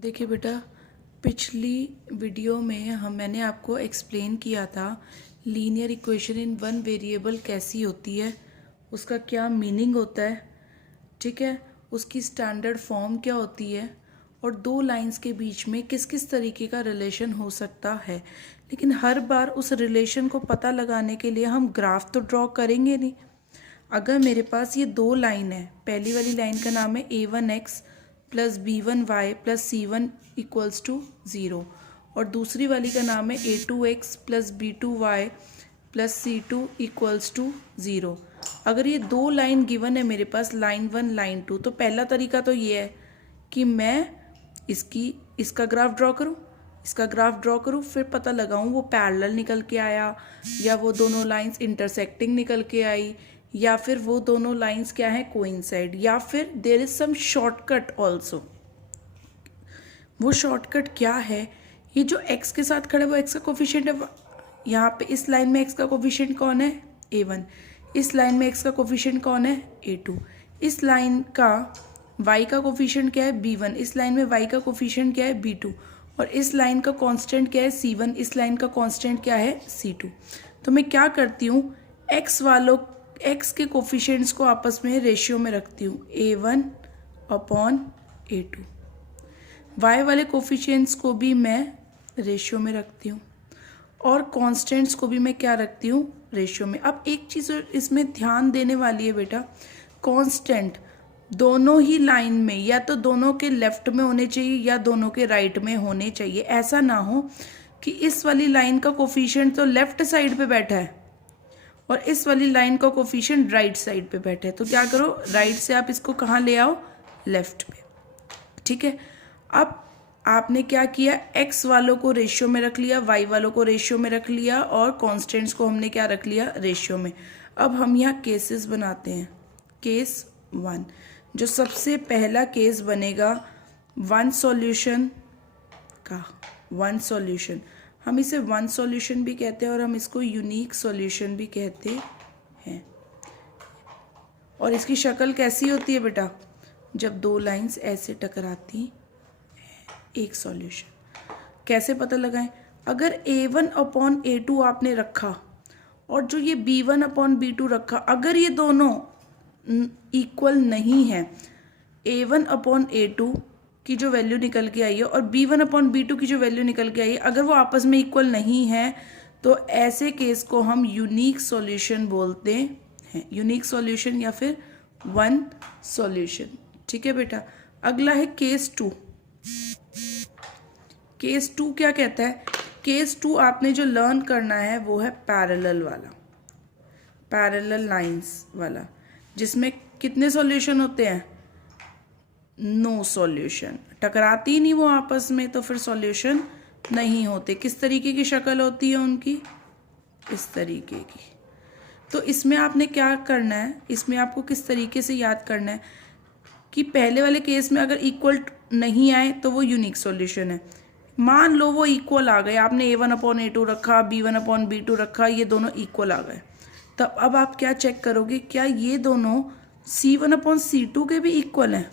देखिए बेटा, पिछली वीडियो में मैंने आपको एक्सप्लेन किया था linear equation in one variable कैसी होती है, उसका क्या मीनिंग होता है, ठीक है, उसकी स्टैंडर्ड फॉर्म क्या होती है और दो लाइंस के बीच में किस किस तरीके का रिलेशन हो सकता है। लेकिन हर बार उस रिलेशन को पता लगाने के लिए हम ग्राफ तो ड्रॉ करेंगे नहीं। अगर मेरे पास ये दो लाइन है, पहली वाली लाइन का नाम है a1x plus b1y plus c1 equals to 0 और दूसरी वाली का नाम है a2x plus b2y plus c2 equals to 0। अगर ये दो लाइन गिवन है मेरे पास, लाइन 1 लाइन 2, तो पहला तरीका तो ये है कि मैं इसका ग्राफ ड्रॉ करूँ, फिर पता लगाऊं वो पैरेलल निकल के आया या वो दोनों लाइंस इंटरसेक्टिंग निकल के आई या फिर वो दोनों लाइंस क्या है कोइंसाइड, या फिर there is some shortcut also. वो शॉर्टकट क्या है? ये जो x के साथ खड़ा है वो x का कोफिशिएंट है। यहाँ पे इस लाइन में x का कोफिशिएंट कौन है? a1। इस लाइन में x का कोफिशिएंट कौन है? a2। इस लाइन का y का कोफिशिएंट क्या है? b1। इस लाइन में y का कोफिशिएंट क्या है? b2। और इस लाइन का कांस्टेंट क्या है? c1। इस लाइन का कांस्टेंट क्या है? c2। तो मैं क्या करती हूँ, x के कोफिशिएंट्स को आपस में रेशियो में रखती हूँ, a1 अपॉन a2। y वाले कोफिशिएंट्स को भी मैं रेशियो में रखती हूँ और कांस्टेंट्स को भी मैं क्या रखती हूँ? रेशियो में। अब एक चीज़ इसमें ध्यान देने वाली है बेटा, कांस्टेंट दोनों ही लाइन में या तो दोनों के लेफ्ट में होने चाहिए या दोनों के राइट में होने चाहिए। ऐसा ना हो कि इस वाली लाइन का कोफिशिएंट तो लेफ्ट साइड पे बैठा है और इस वाली लाइन का कोफिशिएंट राइट साइड पे बैठा है। तो क्या करो, राइट से आप इसको कहाँ ले आओ? लेफ्ट पे। ठीक है, अब आपने क्या किया, x वालों को रेशियो में रख लिया, y वालों को रेशियो में रख लिया और कांस्टेंट्स को हमने क्या रख लिया? रेशियो में। अब हम यहाँ केसेस बनाते हैं। केस 1, जो सबसे पहला केस बनेगा वन सॉल्यूशन का, वन सॉल्यूशन, हम इसे वन सॉल्यूशन भी कहते हैं और हम इसको यूनिक सॉल्यूशन भी कहते हैं। और इसकी शक्ल कैसी होती है बेटा? जब दो लाइंस ऐसे टकराती, एक सॉल्यूशन। कैसे पता लगाएं? अगर a1 अपॉन a2 आपने रखा और जो ये b1 अपॉन b2 रखा, अगर ये दोनों इक्वल नहीं है, a1 अपॉन a2 की जो वैल्यू निकल के आई है और b1 अपॉन b2 की जो वैल्यू निकल के आई है, अगर वो आपस में इक्वल नहीं है तो ऐसे केस को हम यूनिक सॉल्यूशन बोलते हैं। यूनिक सॉल्यूशन या फिर वन सॉल्यूशन। ठीक है बेटा, अगला है केस 2। केस 2 क्या कहता है? केस 2 आपने जो लर्न करना है वो है पैरेलल वाला, पैरेलल लाइंस वाला, जिसमें कितने सॉल्यूशन होते हैं? No solution. टकराती नहीं वो आपस में तो फिर सॉल्यूशन नहीं होते। किस तरीके की शक्ल होती है उनकी? इस तरीके की। तो इसमें आपने क्या करना है, इसमें आपको किस तरीके से याद करना है कि पहले वाले केस में अगर इक्वल नहीं आए तो वो यूनिक सॉल्यूशन है। मान लो वो इक्वल आ गए, आपने a1 अपॉन a2 रखा, b1 अपॉन b2 रखा, ये दोनों इक्वल आ गए, तब अब आप क्या चेक करोगे, क्या ये दोनों c1 अपॉन c2 के भी इक्वल हैं?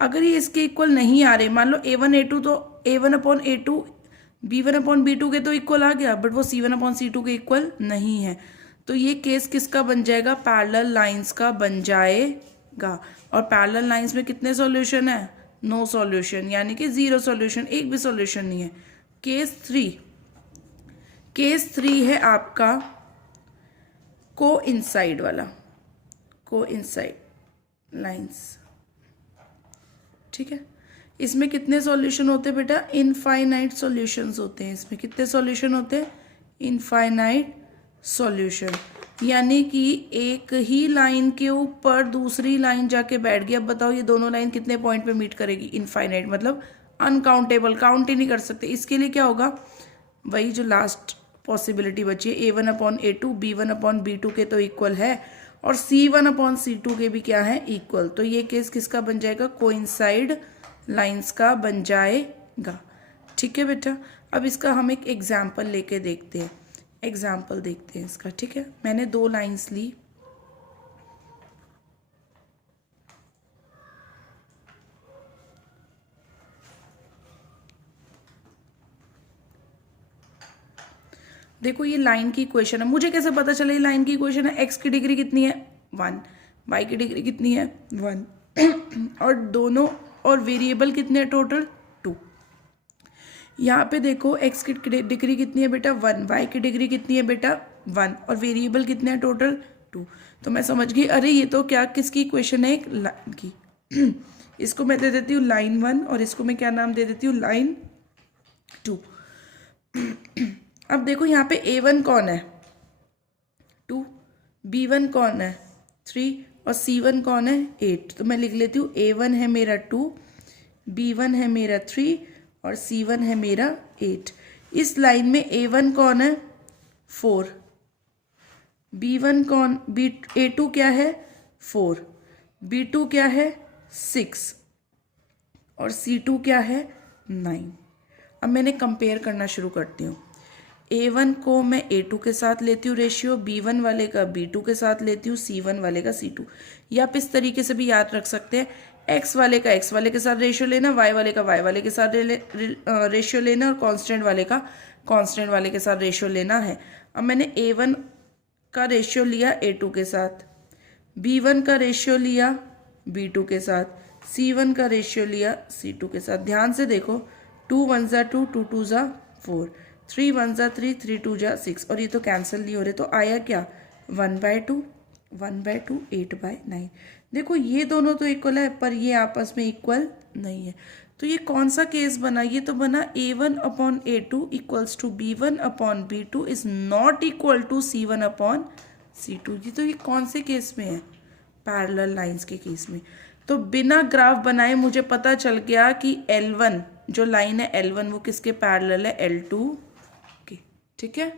अगर ये इसके इक्वल नहीं आ रहे, मान लो a1 a2, तो a1 upon a2 b1 upon b2 के तो इक्वल आ गया, बट वो c1 अपॉन c2 के इक्वल नहीं है, तो ये केस किसका बन जाएगा? पैरेलल लाइंस का बन जाएगा। और पैरेलल लाइंस में कितने सॉल्यूशन है? नो सॉल्यूशन, यानी कि जीरो सॉल्यूशन, एक भी सॉल्यूशन नहीं है। केस 3, केस 3 है आपका कोइंसाइड वाला, कोइंसाइड लाइंस। ठीक है, इसमें कितने सॉल्यूशन होते हैं बेटा? इनफाइनाइट सॉल्यूशंस होते हैं। इसमें कितने सॉल्यूशन होते हैं? इनफाइनाइट सॉल्यूशन, यानी कि एक ही लाइन के ऊपर दूसरी लाइन जाके बैठ गई। अब बताओ ये दोनों लाइन कितने पॉइंट पे मीट करेगी? इनफाइनाइट, मतलब अनकाउंटेबल, काउंट ही नहीं कर सकते। इसके लिए क्या होगा? वही जो लास्ट पॉसिबिलिटी बची है, a1 upon a2 b1 upon b2 के तो इक्वल है और c1 अपॉन c2 के भी क्या है? इक्वल। तो ये केस किसका बन जाएगा? कोइंसाइड लाइंस का बन जाएगा। ठीक है बेटा, अब इसका हम एक एग्जाम्पल लेके देखते हैं, एग्जाम्पल देखते हैं इसका। ठीक है, मैंने दो लाइंस ली, देखो ये लाइन की इक्वेशन है, मुझे कैसे पता चले ये लाइन की इक्वेशन है? एक्स की डिग्री कितनी है? 1, वाई की डिग्री कितनी है? 1 और दोनों और वेरिएबल कितने हैं टोटल? 2। यहाँ पे देखो एक्स की डिग्री कितनी है बेटा? 1, वाई की डिग्री कितनी है बेटा? 1 और वेरिएबल कितने हैं टोटल? 2। तो मैं समझ गई, अरे ये तो क्या किसकी इक्वेशन है? एक लाइन की। इसको मैं दे देती हूँ लाइन 1 और इसको मैं क्या नाम दे देती हूँ? लाइन 2। अब देखो यहाँ पे A1 कौन है? 2, B1 कौन है? 3 और C1 कौन है? 8। तो मैं लिख लेती हूँ A1 है मेरा 2, B1 है मेरा 3 और C1 है मेरा 8। इस लाइन में A1 कौन है? 4, B1 कौन? A2 क्या है? 4, B2 क्या है? 6 और C2 क्या है? 9। अब मैंने कंपेयर करना शुरू करती हूँ। A1 को मैं A2 के साथ लेती हूँ रेशियो, B1 वाले का B2 के साथ लेती हूँ, C1 वाले का C2। या आप इस तरीके से भी याद रख सकते हैं, X वाले का X वाले के साथ रेशियो लेना, Y वाले का Y वाले के साथ रेशियो लेना और कांस्टेंट वाले का कांस्टेंट वाले के साथ रेशियो लेना है। अब मैंने A1 का रेशियो लिया A2 के साथ, B1 का रेशियो लिया B2 के साथ, C1 का रेशियो लिया C2 के साथ। ध्यान से देखो, 2 1 जा 2, 2 2 जा 4, 3 1 जा 3, 3 2 जा 6 और ये तो कैंसिल नहीं हो रहे, तो आया क्या? 1/2, 1/2, 8/9। देखो ये दोनों तो इक्वल है पर ये आपस में इक्वल नहीं है। तो ये कौन सा केस बना? ये तो बना A1/A2 equals to B1/B2 is not equal to C1/C2। ये कौन से केस में है? पैरेलल लाइंस के केस में। तो बिना ग्राफ बनाए मुझे पता चल गया कि L1 जो लाइन है L1 वो किसके पैरेलल है? L2 के। ठीक है।